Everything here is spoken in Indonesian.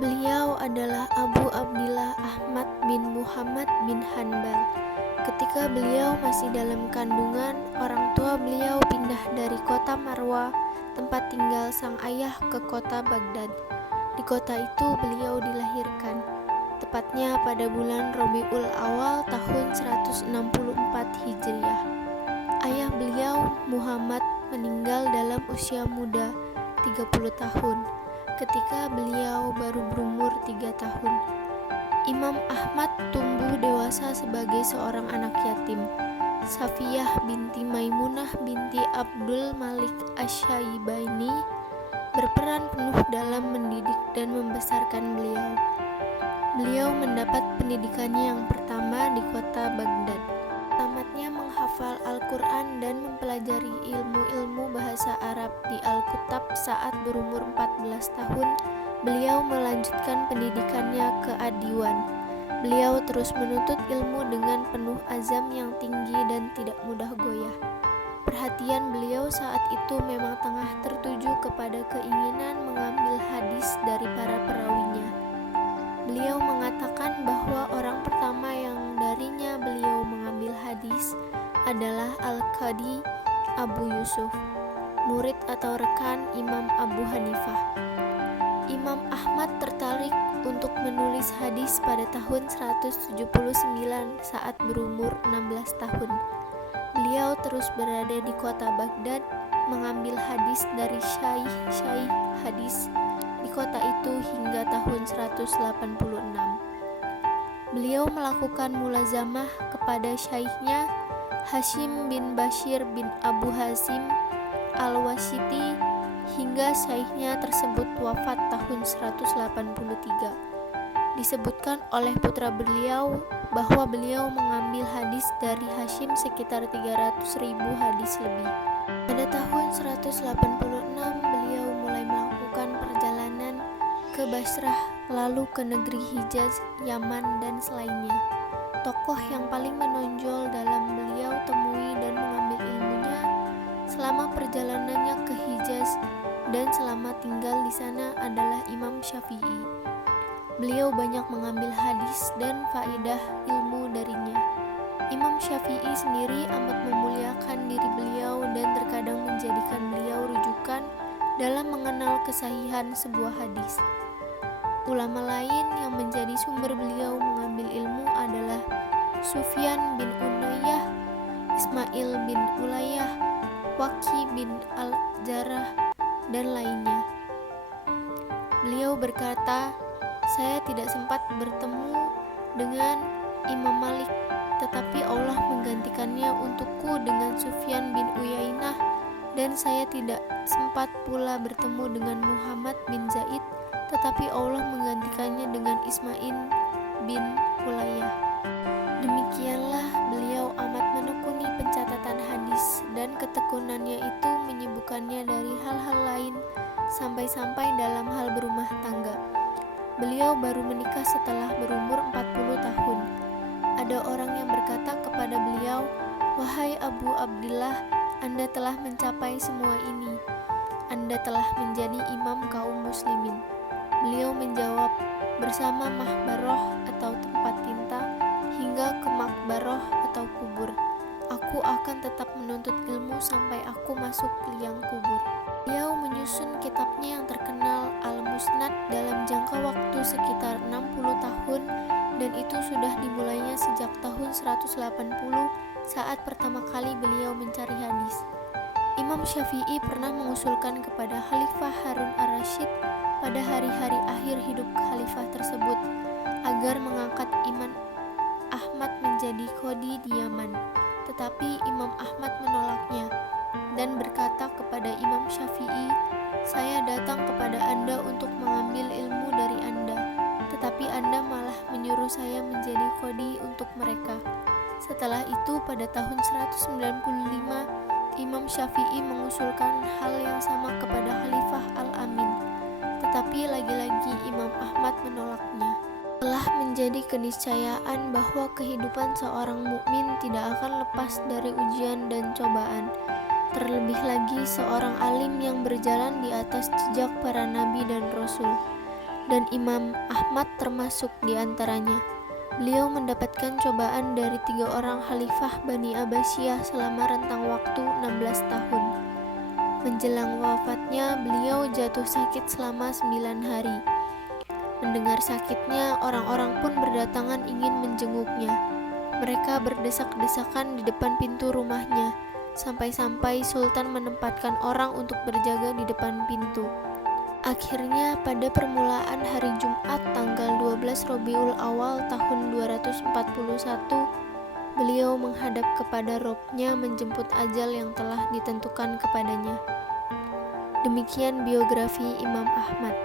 Beliau adalah Abu Abdillah Ahmad bin Muhammad bin Hanbal. Ketika beliau masih dalam kandungan, orang tua beliau pindah dari kota Marwa, tempat tinggal sang ayah, ke kota Baghdad. Di kota itu beliau dilahirkan, tepatnya pada bulan Rabiul Awal tahun 164 Hijriah. Ayah beliau, Muhammad, meninggal dalam usia muda, 30 tahun, ketika beliau baru berumur 3 tahun. Imam Ahmad tumbuh dewasa sebagai seorang anak yatim. Safiyah binti Maimunah binti Abdul Malik Asy-Syaibani berperan penuh dalam mendidik dan membesarkan beliau. Beliau mendapat pendidikannya yang pertama di kota Baghdad. Tamatnya menghafal Al-Quran dan mempelajari ilmu-ilmu bahasa Arab di Al-Kutab saat berumur 14 tahun. Beliau melanjutkan pendidikannya ke Adiwan. Beliau terus menuntut ilmu dengan penuh azam yang tinggi dan tidak mudah goyah. Perhatian beliau saat itu memang tengah tertuju kepada keinginan mengambil hadis dari para perawinya. Beliau mengatakan bahwa orang pertama yang darinya beliau mengambil hadis adalah Al-Qadi Abu Yusuf, murid atau rekan Imam Abu Hanifah. Imam Ahmad tertarik untuk menulis hadis pada tahun 179 saat berumur 16 tahun. Beliau terus berada di kota Baghdad, mengambil hadis dari syaikh-syaikh hadis di kota itu hingga tahun 186. Beliau melakukan mulazamah kepada syaikhnya Hashim bin Bashir bin Abu Hazim Al-Wasiti hingga syaikhnya tersebut wafat tahun 183. Disebutkan oleh putra beliau bahwa beliau mengambil hadis dari Hashim sekitar 300.000 hadis lebih. Pada tahun 186 beliau mulai melakukan perjalanan ke Basrah, lalu ke negeri Hijaz, Yaman, dan selainnya. Tokoh yang paling menonjol dalam beliau temui dan mengambil ilmunya selama perjalanannya ke Hijaz dan selama tinggal di sana adalah Imam Syafi'i. Beliau banyak mengambil hadis dan faedah ilmu darinya. Imam Syafi'i sendiri amat memuliakan diri beliau dan terkadang menjadikan beliau rujukan dalam mengenal kesahihan sebuah hadis. Ulama lain yang menjadi sumber beliau mengambil ilmu adalah Sufyan bin Unayyah, Ismail bin Ulayyah, Waqi bin Al-Jarrah, dan lainnya. Beliau berkata, "Saya tidak sempat bertemu dengan Imam Malik, tetapi Allah menggantikannya untukku dengan Sufyan bin Uyainah, dan saya tidak sempat pula bertemu dengan Muhammad bin Zaid, tetapi Allah menggantikannya dengan Ismail bin Ulayyah." Demikianlah beliau amat menekuni pencatatan hadis, dan ketekunannya itu menyibukkannya dari hal-hal lain sampai-sampai dalam hal berumah tangga. Beliau baru menikah setelah berumur 40 tahun. Ada orang yang berkata kepada beliau, "Wahai Abu Abdillah, Anda telah mencapai semua ini. Anda telah menjadi imam kaum muslimin." Beliau menjawab, "Bersama mahbaroh atau tempat tinta hingga ke makbaroh atau kubur, aku akan tetap menuntut ilmu sampai aku masuk ke liang kubur." Beliau menyusun kitabnya yang terkenal Al-Musnad dalam jangka waktu sekitar 60 tahun, dan itu sudah dimulainya sejak tahun 180 saat pertama kali beliau mencari hadis. Imam Syafi'i pernah mengusulkan kepada Khalifah Harun ar-Rasyid pada hari-hari akhir hidup khalifah tersebut agar mengangkat Imam Ahmad menjadi qadhi di Yaman, tetapi Imam Ahmad menolaknya dan berkata kepada Imam Syafi'i, "Saya datang kepada Anda untuk mengambil ilmu dari Anda, tetapi Anda malah menyuruh saya menjadi qadhi untuk mereka." Setelah itu pada tahun 195 Imam Syafi'i mengusulkan hal yang sama kepada Khalifah Al-Amin, tetapi lagi-lagi Imam Ahmad menolaknya. Telah menjadi keniscayaan bahwa kehidupan seorang mukmin tidak akan lepas dari ujian dan cobaan. Terlebih lagi seorang alim yang berjalan di atas jejak para nabi dan rasul. dan Imam Ahmad termasuk di antaranya. Beliau mendapatkan cobaan dari 3 orang khalifah Bani Abbasiyah selama rentang waktu 16 tahun. Menjelang wafatnya, beliau jatuh sakit selama 9 hari. Mendengar sakitnya, orang-orang pun berdatangan ingin menjenguknya. Mereka berdesak-desakan di depan pintu rumahnya, sampai-sampai Sultan menempatkan orang untuk berjaga di depan pintu. Akhirnya pada permulaan hari Jumat tanggal 12 Rabiul Awal tahun 241, beliau menghadap kepada Robnya menjemput ajal yang telah ditentukan kepadanya. Demikian biografi Imam Ahmad.